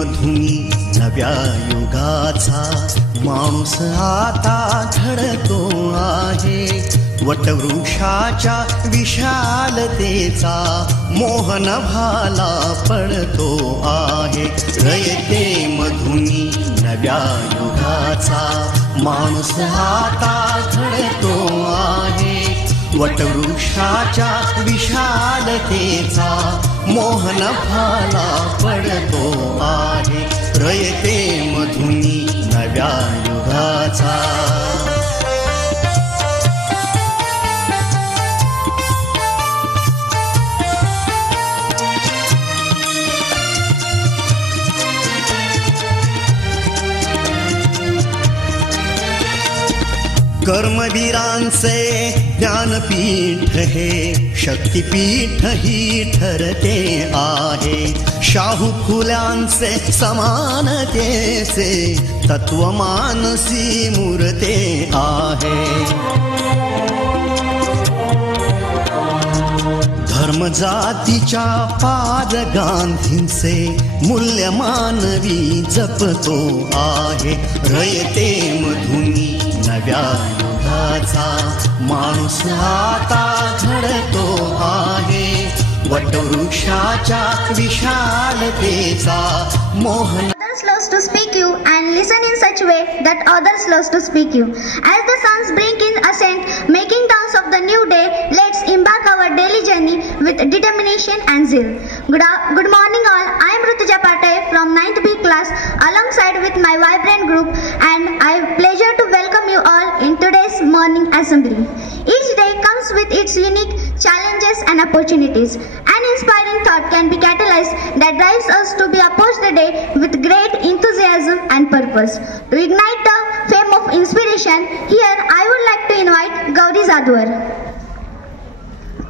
मधुनी नव्या युगाचा माणूस आता घडतो आहे. वटवृक्षाच्या विशालतेचा मोहन भाला पडतो आहे. रयते मधुनी नव्या युगाचा माणूस आता घडतो आहे. वटवृक्षाच्या विशालतेचा मोहन भाला पडतो आहे. रयते मधुनी नव्या युगाचा. कर्मवीरांचे ज्ञानपीठ हे शक्तिपीठ ही ठरते आहे. शाहू फुल्यांचे समानतेचे तत्वमानसी मूर्ते आहे. धर्म जातीच्या पाद गांधींचे मूल्य मानवी जपतो आहे. रयते मधुनी नव्या युगाचा माणूस आता घडतो आहे. वटवृक्षाच्या विशालतेचा Mohan. Others loves to speak you and listen in such way that others loves to speak you. As the suns blink in ascent, making dawns of the new day, let's embark our daily journey with determination and zeal. Good morning all. I am Rutuja Patai from 9th B class alongside with my vibrant group, and I have pleasure to welcome you all in today's morning assembly. Each day comes with its unique challenges and opportunities. An inspiring thought can be catalyzed that drives us to be approach the day with great enthusiasm and purpose. To ignite the flame of inspiration, here I would like to invite Gauri Zadwar.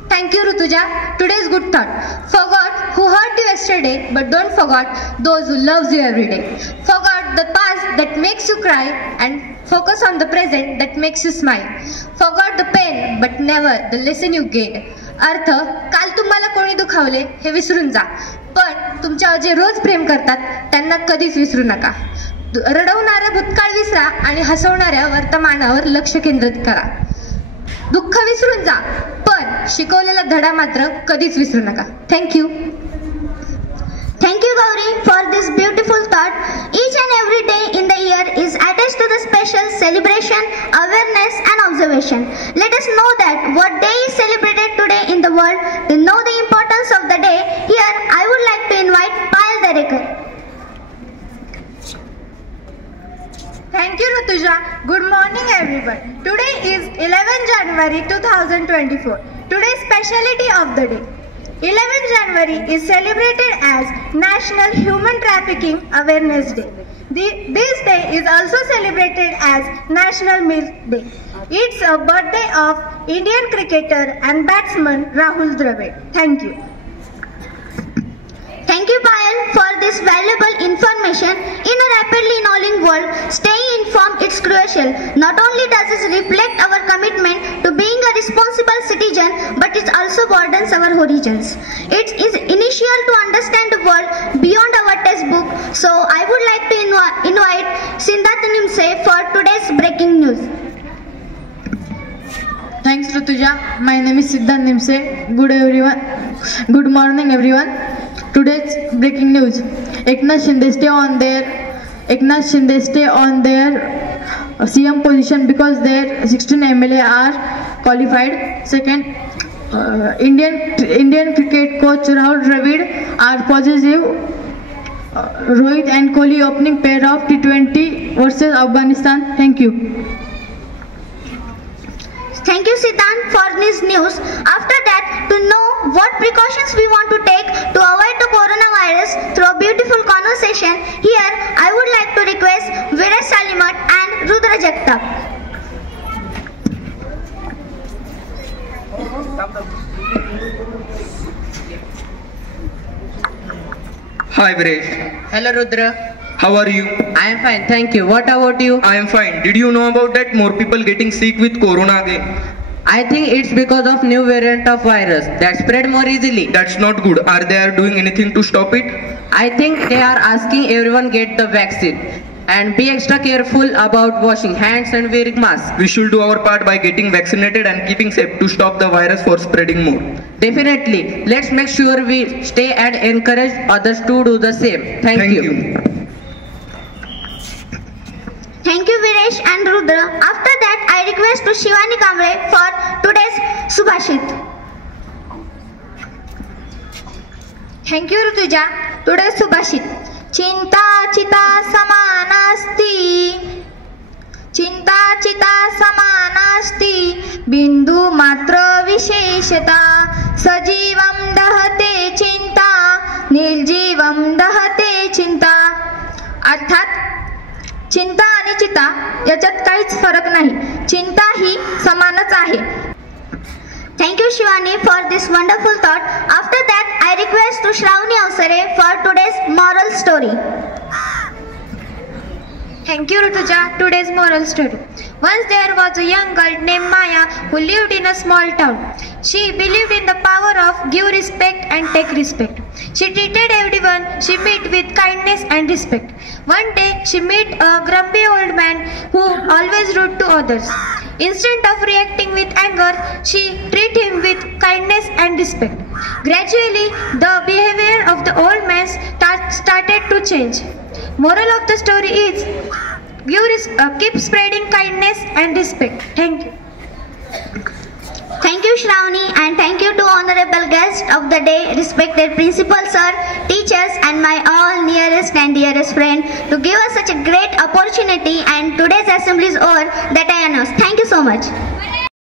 Thank you, Rutuja. Today's good thought. Forgot who hurt you yesterday, but don't forget those who loves you every day. Forgot the past that makes you cry and focus on the present that makes you smile. Forgot the pain, but never the lesson you gained. अर्थ, काल तुम्हाला कोणी दुखावले हे विसरून जा, पण तुमच्यावर जे रोज प्रेम करतात त्यांना कधीच विसरू नका. रडवणारा भूतकाळ विसरा आणि हसवणाऱ्या वर्तमानावर लक्ष केंद्रित करा. दुःख विसरून जा, पण शिकवलेला धडा मात्र कधीच विसरू नका. Thank you. Thank you, Gauri, for this beautiful thought. Each and every day in the year is attached to the special celebration, awareness and observation. Let us know that what day is celebrated today in the world. To know the importance of the day, here I would like to invite Payal Darekar. Thank you, Rutuja. Good morning, everyone. Today is 11 January 2024. Today's speciality of the day. 11 January is celebrated as National Human Trafficking Awareness Day. This day is also celebrated as National Milk Day. It's a birthday of Indian cricketer and batsman Rahul Dravid. Thank you. Thank you, Payal, for this valuable information. In a rapidly evolving world, staying informed is crucial. Not only does it reflect our commitment to being a responsible citizen, but it also broadens our horizons. It is essential to understand the world beyond our textbook. So, I would like to invite Siddharth Nimse for today's breaking news. Thanks, Rutuja. My name is Siddharth Nimse. Good morning, everyone. Today's breaking news: Eknath Shinde stay on their CM position because their 16 MLA are qualified. Second, Indian cricket coach Rahul Dravid are positive. Rohit and Kohli opening pair of T20 versus Afghanistan. Thank you. Thank you, Siddhant, for this news. After that, to know what precautions we want to take to avoid the coronavirus through a beautiful conversation, here I would like to request Virat Salimat and Rudra Jagtap. Hi Virat. Hello Rudra. How are you? I am fine, thank you. What about you? I am fine. Did you know about that more people getting sick with corona again? I think it's because of new variant of virus that spread more easily. That's not good. Are they doing anything to stop it? I think they are asking everyone get the vaccine and be extra careful about washing hands and wearing masks. We should do our part by getting vaccinated and keeping safe to stop the virus from spreading more. Definitely. Let's make sure we stay and encourage others to do the same. Thank you. Thank you, Viresh and Rudra. After that, I request to Shivani Kamre for today's Subhashit. Thank you, Rutuja. Today's Subhashit. Chinta chita samanasti. Chinta chita samanasti. Bindu matra visheshata. Sajivam dahate chinta. Nirjivam dahate chinta. अर्थात चिंता आणि चिता याच्यात काहीच फरक नाही. चिंता ही समानच आहे. Thank you, Shivani, for this wonderful thought. After that, I request to Shravani Avsare for today's moral story. Thank you, Rutuja. Today's moral story. Once there was a young girl named Maya who lived in a small town. She believed in the power of give respect and take respect. She treated everyone she met with kindness and respect. One day, she met a grumpy old man who always rude to others. Instead of reacting with anger, she treated him with kindness and respect. Gradually, the behavior of the old man started to change. Moral of the story is keep spreading kindness and respect. Thank you. Thank you, Shravani, and thank you to honorable guest of the day, respected principal sir, teachers, and my all nearest and dearest friend to give us such a great opportunity. And today's assembly is over that I announce. Thank you so much.